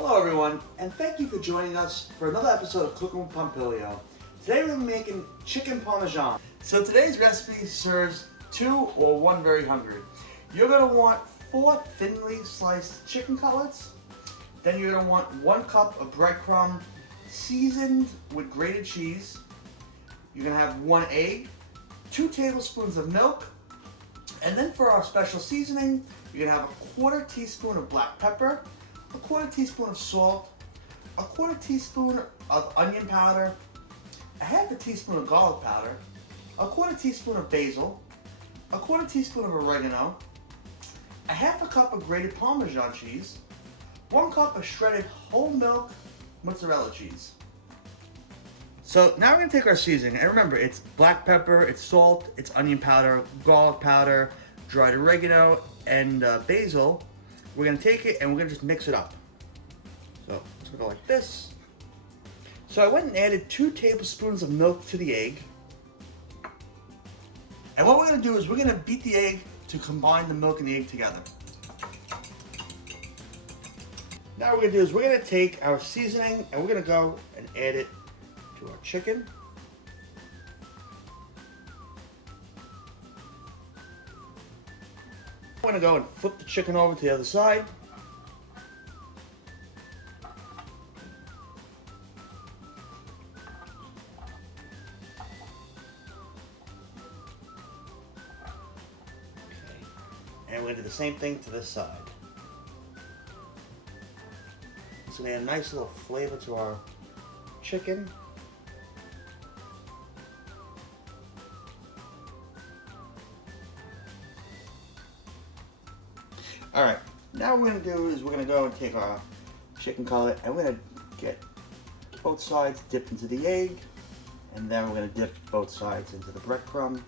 Hello everyone, and thank you for joining us for another episode of Cooking with Pompilio. Today we're making chicken parmesan. So today's recipe serves 2 or 1 very hungry. You're going to want 4 thinly sliced chicken cutlets. Then you're going to want 1 cup of breadcrumb seasoned with grated cheese. You're going to have 1 egg, 2 tablespoons of milk, and then for our special seasoning, you're going to have a 1/4 teaspoon of black pepper, a 1/4 teaspoon of salt, a 1/4 teaspoon of onion powder, a 1/2 teaspoon of garlic powder, a 1/4 teaspoon of basil, a 1/4 teaspoon of oregano, a 1/2 cup of grated Parmesan cheese, 1 cup of shredded whole milk mozzarella cheese. So now we're going to take our seasoning, and remember, it's black pepper, it's salt, it's onion powder, garlic powder, dried oregano, and basil. We're going to take it and we're going to just mix it up. So it's going to go like this. So I went and added 2 tablespoons of milk to the egg. And what we're going to do is we're going to beat the egg to combine the milk and the egg together. Now what we're going to do is we're going to take our seasoning and we're going to go and add it to our chicken. I'm going to go and flip the chicken over to the other side. Okay. And we're going to do the same thing to this side. It's going to add a nice little flavor to our chicken. Alright, now what we're going to do is we're going to go and take our chicken cutlet and we're going to get both sides dipped into the egg, and then we're going to dip both sides into the breadcrumb.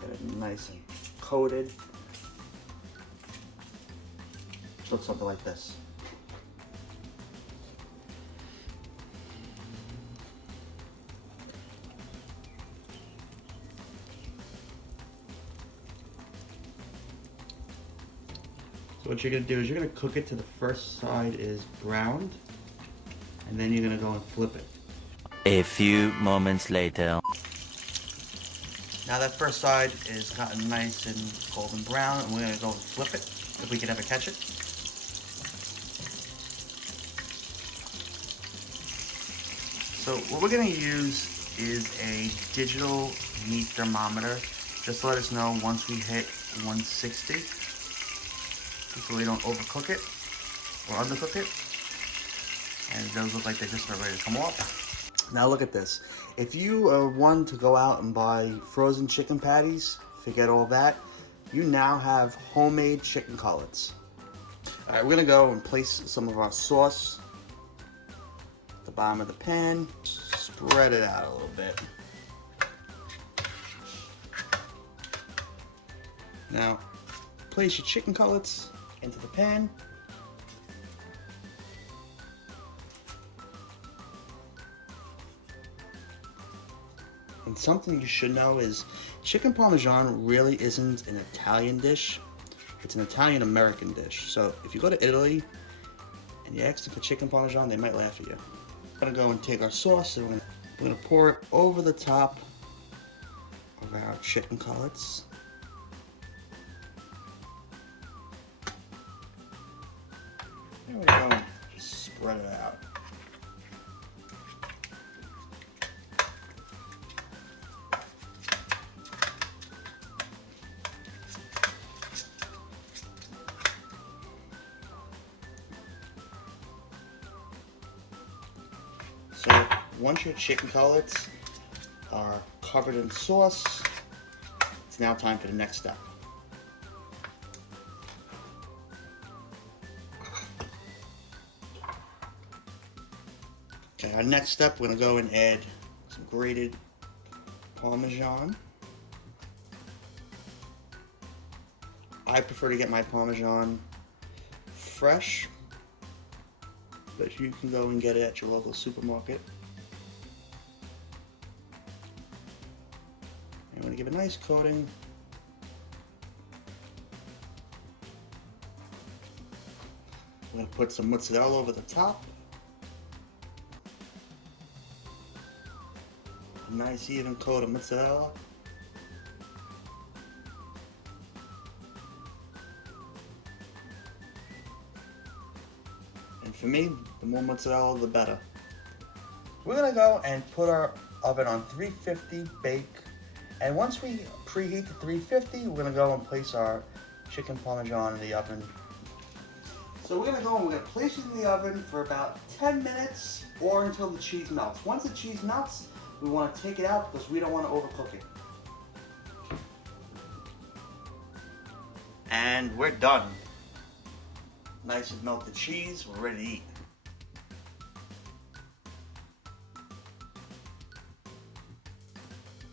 Get it nice and coated. It looks something like this. So what you're going to do is you're going to cook it to the first side is browned, and then you're going to go and flip it. A few moments later. Now that first side is gotten nice and golden brown, and we're going to go and flip it, if we can ever catch it. So what we're going to use is a digital meat thermometer. Just to let us know once we hit 160. So we don't overcook it or undercook it. And it does look like they're just about ready to come off. Now look at this. If you are one to go out and buy frozen chicken patties, forget all that. You now have homemade chicken cutlets. Alright, we're going to go and place some of our sauce at the bottom of the pan. Spread it out a little bit. Now, place your chicken cutlets into the pan. And something you should know is chicken parmesan really isn't an Italian dish. It's an Italian-American dish. So if you go to Italy and you ask them for chicken parmesan, they might laugh at you. We're going to go and take our sauce and we're going to pour it over the top of our chicken cutlets. There we go. Just spread it out. So once your chicken cutlets are covered in sauce, it's now time for the next step. Okay, our next step, we're going to go and add some grated Parmesan. I prefer to get my Parmesan fresh, but you can go and get it at your local supermarket. I'm going to give a nice coating. We're going to put some mozzarella over the top. A nice even coat of mozzarella. And for me, the more mozzarella, the better. We're going to go and put our oven on 350 bake. And once we preheat to 350, we're going to go and place our chicken Parmesan in the oven. So we're going to go and we're going to place it in the oven for about 10 minutes or until the cheese melts. Once the cheese melts, we want to take it out because we don't want to overcook it. And we're done. Nice and melted cheese, we're ready to eat.